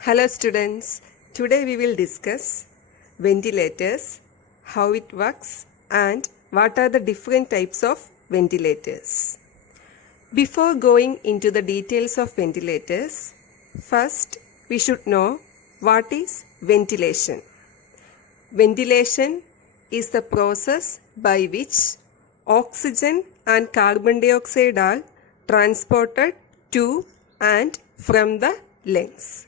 Hello students, today we will discuss ventilators, how it works and what are the different types of ventilators. Before going into the details of ventilators, first we should know what is ventilation. Ventilation is the process by which oxygen and carbon dioxide are transported to and from the lungs.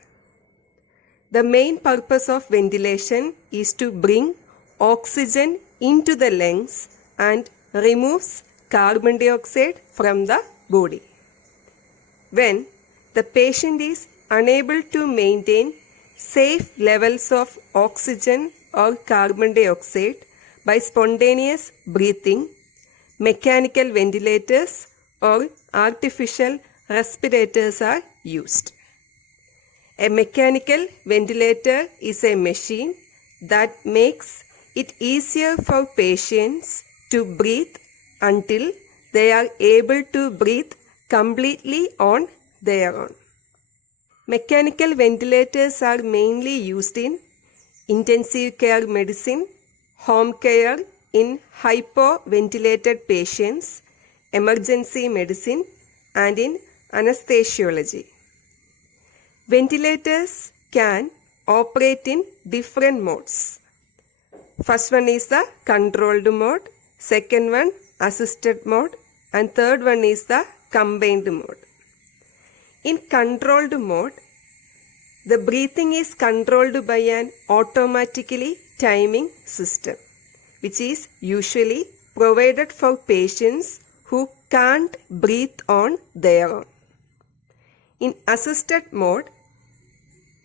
The main purpose of ventilation is to bring oxygen into the lungs and removes carbon dioxide from the body. When the patient is unable to maintain safe levels of oxygen or carbon dioxide by spontaneous breathing, mechanical ventilators or artificial respirators are used. A mechanical ventilator is a machine that makes it easier for patients to breathe until they are able to breathe completely on their own. Mechanical ventilators are mainly used in intensive care medicine, home care in hypoventilated patients, emergency medicine, and in anesthesiology. Ventilators can operate in different modes. First one is the controlled mode, second one assisted mode, and third one is the combined mode. In controlled mode, the breathing is controlled by an automatically timing system, which is usually provided for patients who can't breathe on their own. In assisted mode,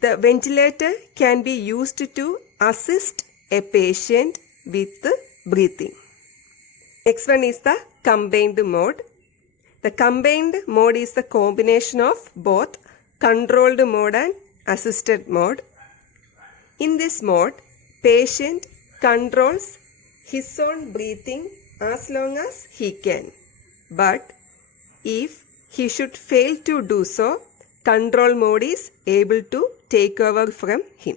the ventilator can be used to assist a patient with breathing. Next one is the combined mode. The combined mode is the combination of both controlled mode and assisted mode. In this mode, patient controls his own breathing as long as he can. But if he should fail to do so, control mode is able to take over from him.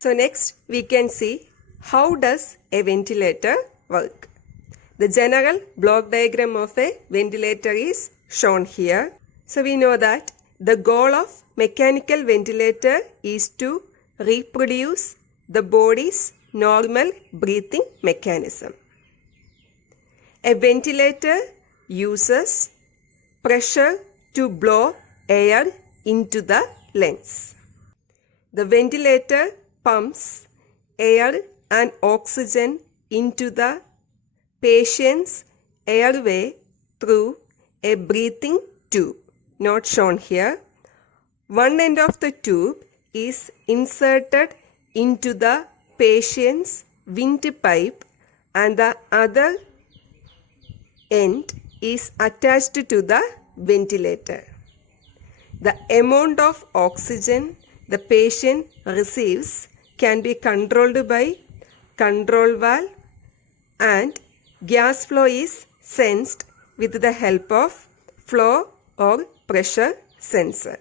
So next we can see how does a ventilator work. The general block diagram of a ventilator is shown here. So we know that the goal of mechanical ventilator is to reproduce the body's normal breathing mechanism. A ventilator uses pressure to blow air into the lungs. The ventilator pumps air and oxygen into the patient's airway through a breathing tube, not shown here. One end of the tube is inserted into the patient's windpipe and the other end is attached to the ventilator. The amount of oxygen the patient receives can be controlled by control valve and gas flow is sensed with the help of flow or pressure sensor.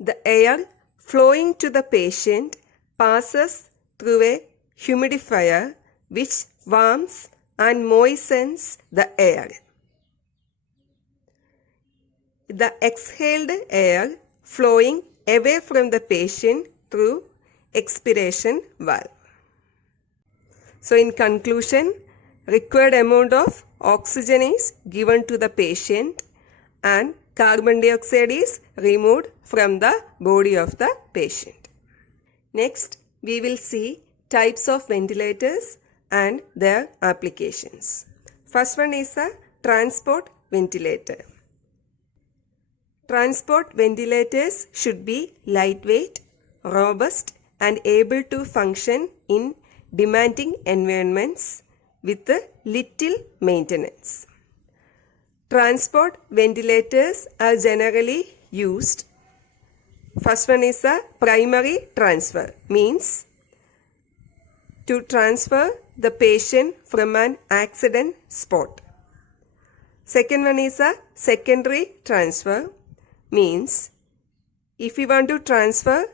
The air flowing to the patient passes through a humidifier which warms and moistens the air. The exhaled air flowing away from the patient through expiration valve. So in conclusion, required amount of oxygen is given to the patient and carbon dioxide is removed from the body of the patient. Next, we will see types of ventilators and their applications. First one is a transport ventilator. Transport ventilators should be lightweight, robust, and able to function in demanding environments with little maintenance. Transport ventilators are generally used. First one is a primary transfer, means to transfer the patient from an accident spot. Second one is a secondary transfer, means if we want to transfer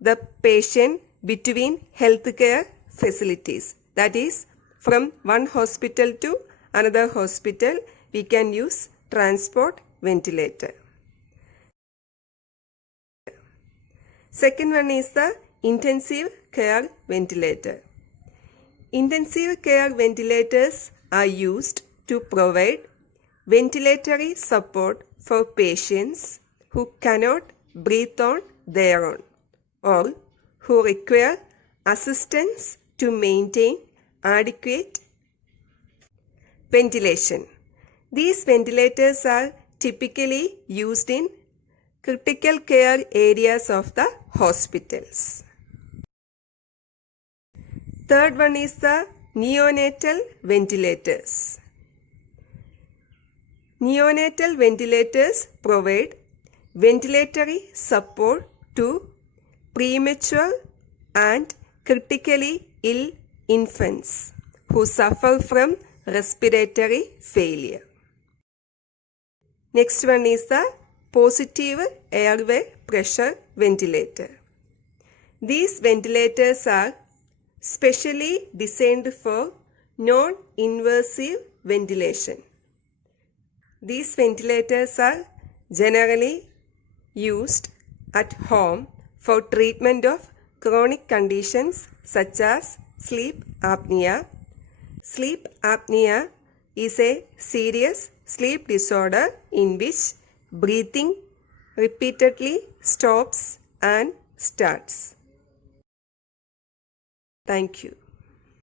the patient between healthcare facilities. That is, from one hospital to another hospital, we can use transport ventilator. Second one is the intensive care ventilator. Intensive care ventilators are used to provide ventilatory support for patients who cannot breathe on their own or who require assistance to maintain adequate ventilation. These ventilators are typically used in critical care areas of the hospitals. Third one is the neonatal ventilators. Neonatal ventilators provide ventilatory support to premature and critically ill infants who suffer from respiratory failure. Next one is the positive airway pressure ventilator. These ventilators are specially designed for non-invasive ventilation. These ventilators are generally used at home for treatment of chronic conditions such as sleep apnea. Sleep apnea is a serious sleep disorder in which breathing repeatedly stops and starts. Thank you.